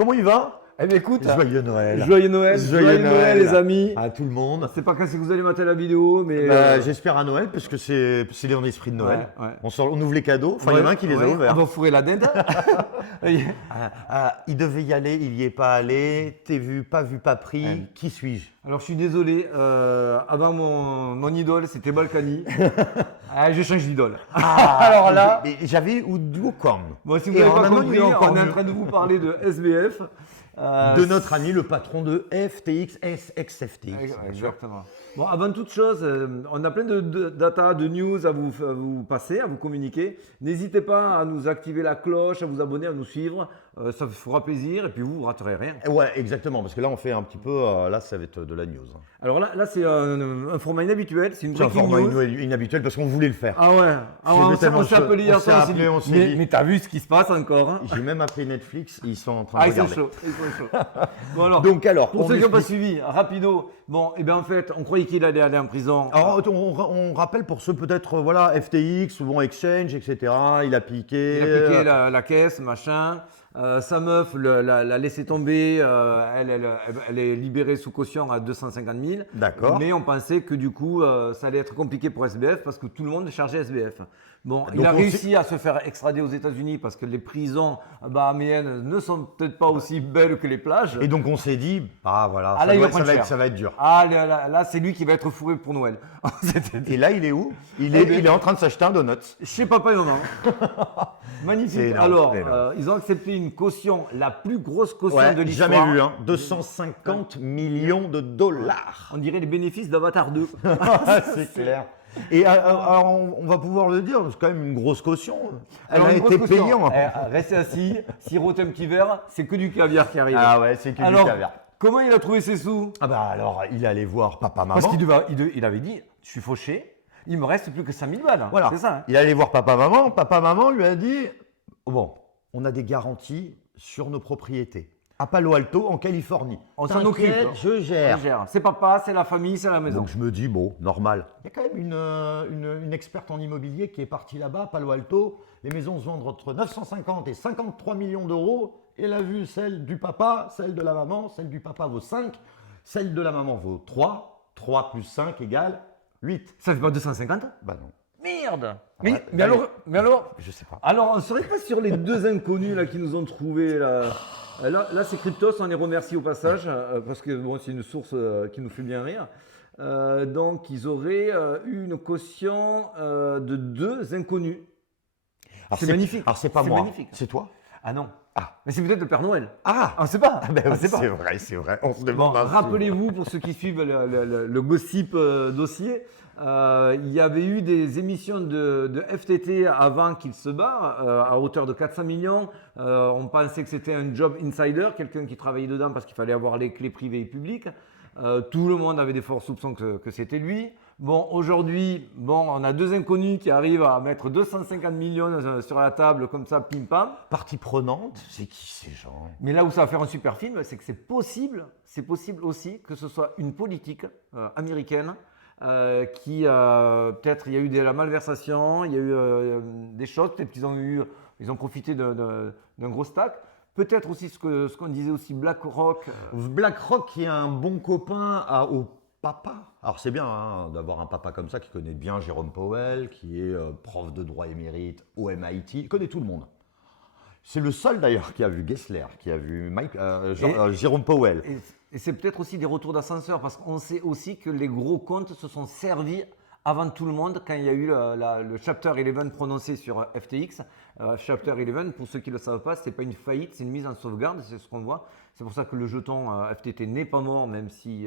comment il va? Eh bien écoute, Joyeux Noël. joyeux Noël, joyeux Noël les amis. À tout le monde. Je sais pas quand c'est que vous allez mater la vidéo, mais J'espère à Noël, parce que c'est dans l'esprit de Noël. Ouais, ouais. On ouvre les cadeaux. Enfin, il y en a un qui les a ouverts. On va fourrer la dinde. Il devait y aller, il n'y est pas allé. T'es vu, pas pris. Ouais. Qui suis-je? Alors je suis désolé, avant mon idole c'était Balkany. Je change d'idole. Alors là, mais j'avais Udo Korn. bon, si vous Et n'avez en pas un an, compris, il est encore on est en mieux. train de vous parler de SBF. De notre ami, le patron de FTX, SXFTX. Exactement. Bon, avant toute chose, on a plein de data, de news à vous passer, à vous communiquer. N'hésitez pas à nous activer la cloche, à vous abonner, à nous suivre. Ça vous fera plaisir et puis vous ne raterez rien. Ouais, exactement, parce que là, on fait un petit peu. Là, ça va être de la news. Alors là c'est un format inhabituel, c'est une C'est un breaking format news. inhabituel parce qu'on voulait le faire. Ah ouais, on s'est appelé hier soir, on s'est dit, mais t'as vu ce qui se passe encore hein? J'ai même appelé Netflix, ils sont en train de Ils sont regarder. chauds, ils sont chauds. Bon alors, Donc alors, pour on ceux qui n'ont pas explique- suivi, rapido, bon, et bien en fait, on croyait qu'il allait aller en prison. Alors, on rappelle pour ceux peut-être, voilà, FTX ou bon Exchange, etc. Il a piqué. Il a piqué la caisse, machin. Sa meuf l'a laissé tomber. Elle est libérée sous caution à 250 000. D'accord. Mais on pensait que du coup, ça allait être compliqué pour SBF parce que tout le monde chargeait SBF. Bon, il Donc a on réussi à se faire extrader aux États-Unis parce que les prisons bahaméennes ne sont peut-être pas aussi belles que les plages. Et donc on s'est dit, voilà, Ah, là, il va ça prendre cher. ça va être dur. Ah là, c'est lui qui va être fourré pour Noël. Et là, il est où? Il Eh ben- est en train de s'acheter un donut. Chez papa et maman. Magnifique. C'est énorme, Alors, c'est énorme. ils ont accepté une caution, la plus grosse caution Ouais, de l'histoire. jamais vu, hein. 250 millions de dollars. On dirait les bénéfices d'Avatar 2. C'est clair. Et alors, on va pouvoir le dire, c'est quand même une grosse caution. Elle Alors, a une été grosse caution. payante. Restez assis, sirotez un petit verre, c'est que du caviar qui arrive. Ah ouais, c'est que Alors, du caviar. comment il a trouvé ses sous? Ah bah alors, il est allé voir papa, maman. Parce qu'il avait dit, je suis fauché, il me reste plus que 5000 balles. Voilà. C'est ça. Hein. Il est allé voir papa, maman. Papa, maman lui a dit, bon, on a des garanties sur nos propriétés. À Palo Alto, en Californie. On s'en T'inquiète, occupe. je gère. On gère. C'est papa, c'est la famille, c'est la maison. Donc je me dis, bon, normal. Il y a quand même une experte en immobilier qui est partie là-bas, Palo Alto. Les maisons se vendent entre 950 et 53 millions d'euros. Et elle a vu celle du papa, celle de la maman. Celle du papa vaut 5. Celle de la maman vaut 3. 3 plus 5 égale 8. Ça fait pas 250? Bah non. Merde. Ouais, Mais alors, Je sais pas. alors, on ne serait pas sur les deux inconnus là qui nous ont trouvés là. Là, c'est Cryptos, on les remercie au passage parce que bon, c'est une source qui nous fait bien rire. Donc, ils auraient eu une caution de deux inconnus. Alors, C'est magnifique. Alors c'est pas C'est moi. magnifique. C'est toi? Ah non. Ah. Mais c'est peut-être le Père Noël. Ah. On ne sait pas. Ben On oui, sait pas. c'est vrai. On se Bon, demande. un peu. rappelez-vous, pour ceux qui suivent le gossip dossier, il y avait eu des émissions de FTT avant qu'il se barre, à hauteur de 400 millions. On pensait que c'était un job insider, quelqu'un qui travaillait dedans parce qu'il fallait avoir les clés privées et publiques. Tout le monde avait des forts soupçons que c'était lui. Bon, aujourd'hui, on a deux inconnus qui arrivent à mettre 250 millions sur la table comme ça, pim pam. Partie prenante, c'est qui ces gens? Mais là où ça va faire un super film, c'est que c'est possible aussi que ce soit une politique américaine qui peut-être il y a eu de la malversation, il y a eu des choses, peut-être qu'ils ont profité d'un gros stack. Peut-être aussi ce qu'on disait aussi BlackRock. BlackRock qui est un bon copain au papa. Alors c'est bien hein, d'avoir un papa comme ça qui connaît bien Jérôme Powell, qui est prof de droit émérite au MIT. Il connaît tout le monde. C'est le seul d'ailleurs qui a vu Gessler, qui a vu Jérôme Powell. Et c'est peut-être aussi des retours d'ascenseur parce qu'on sait aussi que les gros comptes se sont servis avant tout le monde quand il y a eu le Chapter 11 prononcé sur FTX. Chapter 11, pour ceux qui ne le savent pas, ce n'est pas une faillite, c'est une mise en sauvegarde, c'est ce qu'on voit. C'est pour ça que le jeton FTT n'est pas mort, même si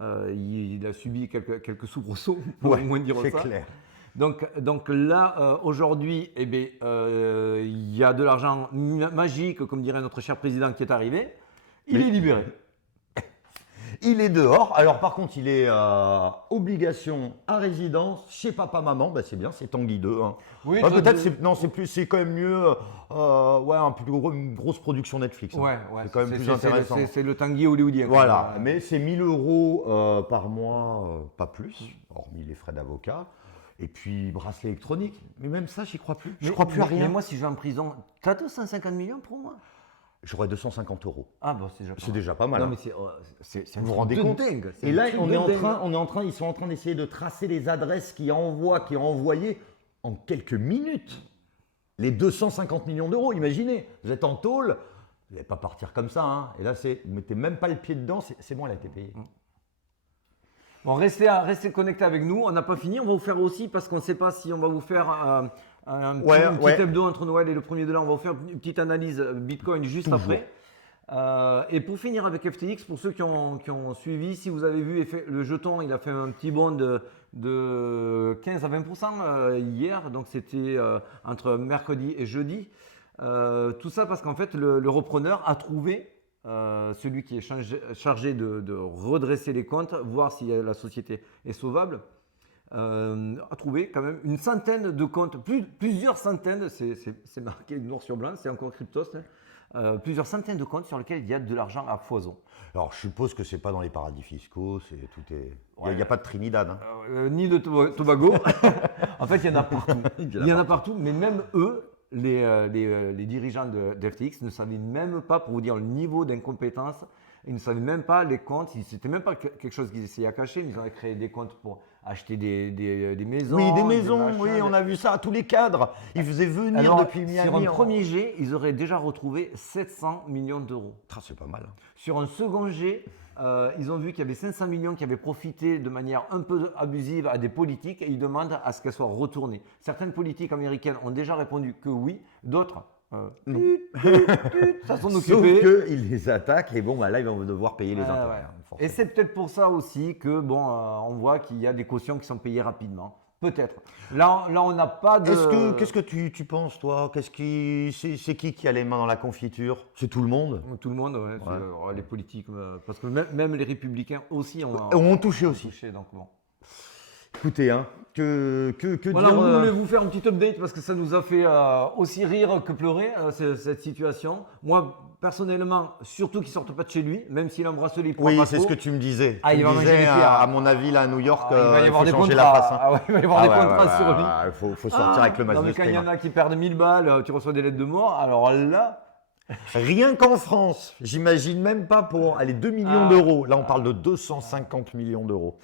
il a subi quelques soubresauts, pour au moins dire ça. C'est clair. Donc là, aujourd'hui, il y a de l'argent magique, comme dirait notre cher président qui est arrivé. Il est libéré. Il est dehors. Alors par contre, il est obligation à résidence chez papa-maman. Bah, c'est bien, c'est Tanguy 2. Hein. Oui, Ouais, peut-être, c'est quand même mieux. Une grosse production Netflix. Hein. Ouais, c'est quand même plus intéressant. C'est le Tanguy hollywoodien. Voilà, mais c'est 1000 euros par mois, pas plus, hormis les frais d'avocat. Et puis bracelet électronique. Mais même ça, j'y crois plus. Je crois plus à rien. Mais moi, si je vais en prison, t'as 250 millions pour moi? J'aurais 250 euros. Ah bon, c'est déjà pas C'est mal. déjà pas mal. Non, hein. mais c'est un Vous vous truc rendez de compte dingue. C'est Et un là, truc on de est en dingue. train, ils sont en train d'essayer de tracer les adresses qui envoient, qui ont envoyé en quelques minutes les 250 millions d'euros. Imaginez, vous êtes en tôle, vous n'allez pas partir comme ça. Hein. Et là, vous mettez même pas le pied dedans, c'est bon, elle a été payée. Bon, restez connectés avec nous. On n'a pas fini. On va vous faire aussi, parce qu'on ne sait pas si on va vous faire une petite hebdo entre Noël et le 1er de l'an. On va vous faire une petite analyse Bitcoin juste Toujours. après. Et pour finir avec FTX, pour ceux qui ont suivi, si vous avez vu le jeton, il a fait un petit bond de 15 à 20% hier. Donc c'était entre mercredi et jeudi. Tout ça parce qu'en fait, le repreneur a trouvé celui qui est chargé de redresser les comptes, voir si la société est sauvable, a trouvé quand même une centaine de comptes, plusieurs centaines, c'est marqué noir sur blanc, c'est encore Cryptos, plusieurs centaines de comptes sur lesquels il y a de l'argent à foison. Alors, je suppose que c'est pas dans les paradis fiscaux, il n'y a pas de Trinidad. Hein. Ni de Tobago. En fait, il y en a partout. Il y en a partout, mais même eux, les dirigeants de FTX ne savaient même pas, pour vous dire le niveau d'incompétence, ils ne savaient même pas les comptes, c'était même pas quelque chose qu'ils essayaient à cacher, mais ils avaient créé des comptes pour acheter des maisons. Oui, des maisons, machins, oui, on a vu ça, tous les cadres. Ils faisaient venir Alors, depuis Miami. sur un premier jet, ils auraient déjà retrouvé 700 millions d'euros. C'est pas mal. Sur un second jet, ils ont vu qu'il y avait 500 millions qui avaient profité de manière un peu abusive à des politiques et ils demandent à ce qu'elles soient retournées. Certaines politiques américaines ont déjà répondu que oui, d'autres ça s'en occupé. Sauf qu'ils les attaquent et bon, là, ils vont devoir payer les intérêts. Ouais. Hein, Et c'est peut-être pour ça aussi que on voit qu'il y a des cautions qui sont payées rapidement. Peut-être. Là, on n'a pas de. Qu'est-ce que tu penses, toi? C'est qui a les mains dans la confiture? C'est tout le monde? Tout le monde, ouais. Les politiques, parce que même les républicains aussi ont touché aussi. Donc bon. Écoutez, hein, que voilà, dire on voulait vous faire un petit update parce que ça nous a fait aussi rire que pleurer cette situation. Moi, personnellement, surtout qu'il ne sorte pas de chez lui, même s'il embrasse les poings. Oui, c'est ce que tu me disais. Ah, tu il va me manger disais, les pierres. à mon avis, là, à New York, il va y avoir des changer contrats. la face. Hein. Ah ouais, il va y avoir des contrats sur lui. Il faut sortir avec le masque non, mais de quand il y en stream. a qui perdent 1000 balles, tu reçois des lettres de mort. Alors là. Rien qu'en France, j'imagine même pas pour 2 millions d'euros. Là, on parle de 250 millions d'euros.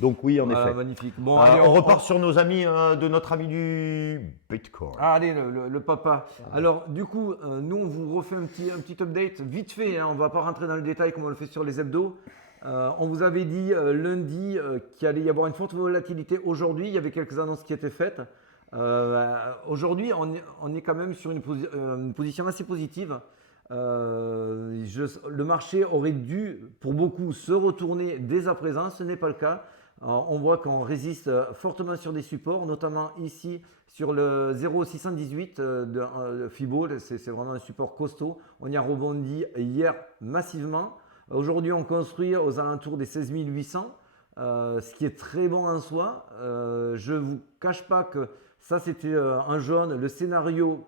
Donc oui, en effet. Magnifique. Bon, allez, on repart sur nos amis de notre ami du Bitcoin. Allez, le papa. Alors, du coup, nous, on vous refait un petit update vite fait. Hein, on ne va pas rentrer dans le détail comme on le fait sur les hebdos. On vous avait dit lundi qu'il allait y avoir une forte volatilité aujourd'hui. Il y avait quelques annonces qui étaient faites. Aujourd'hui, on est quand même sur une position assez positive. Le marché aurait dû, pour beaucoup, se retourner dès à présent. Ce n'est pas le cas. On voit qu'on résiste fortement sur des supports, notamment ici sur le 0,618 de Fibo. C'est vraiment un support costaud. On y a rebondi hier massivement. Aujourd'hui, on construit aux alentours des 16 800, ce qui est très bon en soi. Je ne vous cache pas que ça, c'était en jaune, le scénario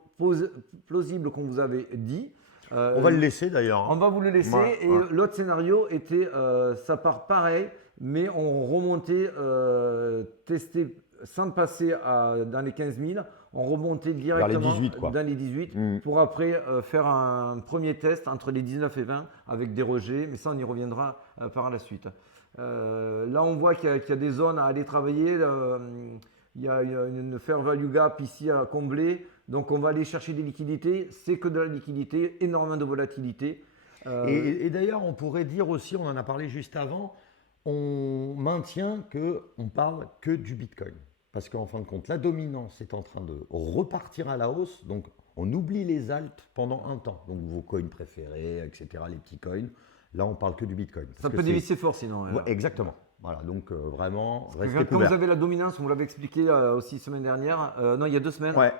plausible qu'on vous avait dit. On va le laisser d'ailleurs. On va vous le laisser. Ouais, et l'autre scénario était, ça part pareil, mais on remontait, tester sans passer dans les 15 000. On remontait directement dans les 18 pour après faire un premier test entre les 19 et 20 avec des rejets. Mais ça, on y reviendra par la suite. Là, on voit qu'il y a des zones à aller travailler. Il y a une fair value gap ici à combler. Donc, on va aller chercher des liquidités. C'est que de la liquidité, énormément de volatilité. Et d'ailleurs, on pourrait dire aussi, on en a parlé juste avant, on maintient qu'on parle que du Bitcoin. Parce qu'en fin de compte, la dominance est en train de repartir à la hausse. Donc, on oublie les alts pendant un temps. Donc, vos coins préférés, etc., les petits coins. Là, on parle que du Bitcoin. Ça peut dévisser fort sinon. Ouais, exactement. Voilà, donc vraiment, restez quand couverts. vous avez la dominance, on vous l'avait expliqué aussi semaine dernière, non, il y a 2 semaines. Ouais.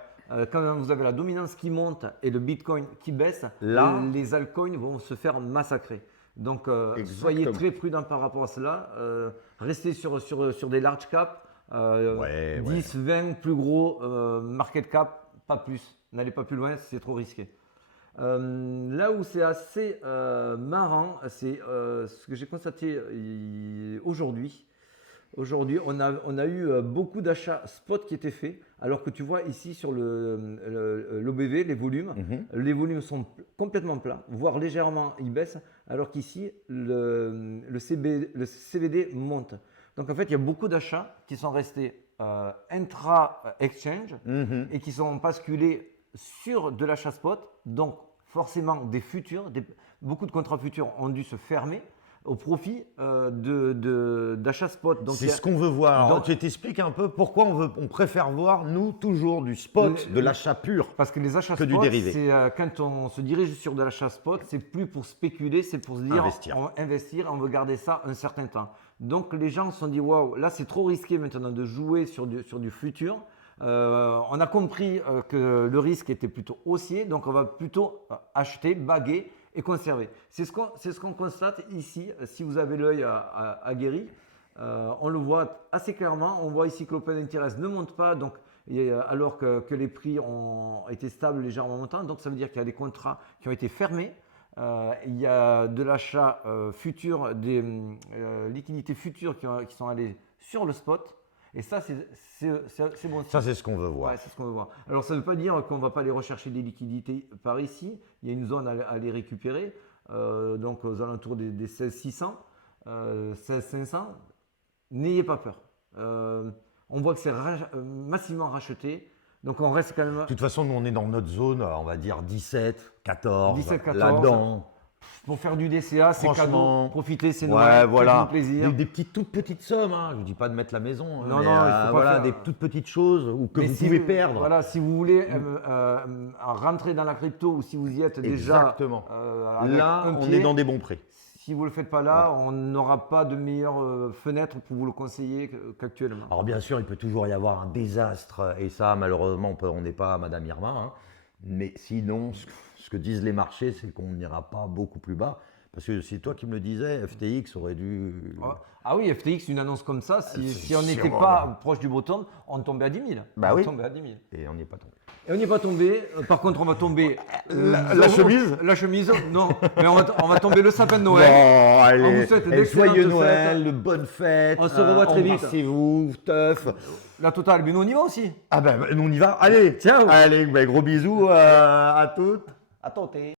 Quand vous avez la dominance qui monte et le Bitcoin qui baisse, là, les altcoins vont se faire massacrer. Donc, soyez très prudents par rapport à cela. Restez sur des large caps. 10, 20 plus gros market cap, pas plus. N'allez pas plus loin, c'est trop risqué. Là où c'est assez marrant, c'est ce que j'ai constaté aujourd'hui. Aujourd'hui, on a eu beaucoup d'achats spot qui étaient faits, alors que tu vois ici sur l'OBV, les volumes. Les volumes sont complètement plats, voire légèrement ils baissent, alors qu'ici le CVD monte. Donc en fait, il y a beaucoup d'achats qui sont restés intra-exchange et qui sont basculés sur de l'achat spot. Donc forcément, des futurs, beaucoup de contrats futurs ont dû se fermer au profit d'achat spot. C'est ce qu'on veut voir. Alors, tu t'expliques un peu pourquoi on préfère voir, nous, toujours du spot, de l'achat pur. Parce que les achats spot, du dérivé. c'est quand on se dirige sur de l'achat spot, c'est plus pour spéculer, c'est pour se dire on va investir, on veut garder ça un certain temps. Donc les gens se sont dit waouh, là c'est trop risqué maintenant de jouer sur du futur. On a compris que le risque était plutôt haussier, donc on va plutôt acheter, baguer et conserver. C'est ce qu'on constate ici. Si vous avez l'œil aguerri, on le voit assez clairement. On voit ici que l'open interest ne monte pas, donc, alors que les prix ont été stables, légèrement montants. Donc ça veut dire qu'il y a des contrats qui ont été fermés. Il y a de l'achat futur, des liquidités futures qui sont allées sur le spot. Et ça, c'est bon. Ça, c'est ce qu'on veut voir. Ouais, c'est ce qu'on veut voir. Alors, ça ne veut pas dire qu'on ne va pas aller rechercher des liquidités par ici. Il y a une zone à les récupérer, donc aux alentours des 16 500. N'ayez pas peur. On voit que c'est massivement racheté. Donc, on reste quand même… De toute façon, nous, on est dans notre zone, on va dire 17, 14, 17-14. là-dedans. Pour faire du DCA, c'est cadeau. Profitez, c'est Noël, voilà. Plaisir. Des toutes petites sommes. Hein. Je ne dis pas de mettre la maison. Non, mais, non, il faut pas faire… des toutes petites choses que vous pouvez perdre. Voilà, si vous voulez rentrer dans la crypto ou si vous y êtes déjà… Exactement. Là, on est dans des bons prix. Si vous ne le faites pas là, on n'aura pas de meilleure fenêtre pour vous le conseiller qu'actuellement. Alors bien sûr, il peut toujours y avoir un désastre. Et ça, malheureusement, on n'est pas Madame Irma. Hein. Mais sinon, ce que disent les marchés, c'est qu'on n'ira pas beaucoup plus bas. Parce que c'est toi qui me le disais, FTX aurait dû… Ah oui, FTX, une annonce comme ça, si on n'était pas proche du bottom, on tombait à 10 000. Bah oui. Tombait à 10 000. Et on n'y est pas tombé. Et on n'y est pas tombé. Par contre, on va tomber… la chemise. La chemise, non. Mais on va tomber le sapin de Noël. Bon, allez. On vous souhaite d'excellentes joyeux Noël, fêtes. de bonnes fêtes. On se revoit très vite. Embrassez-vous, teuf. La totale, mais nous on y va aussi. Ah ben, on y va. Allez, ciao. Allez, gros bisous à toutes. À tenter.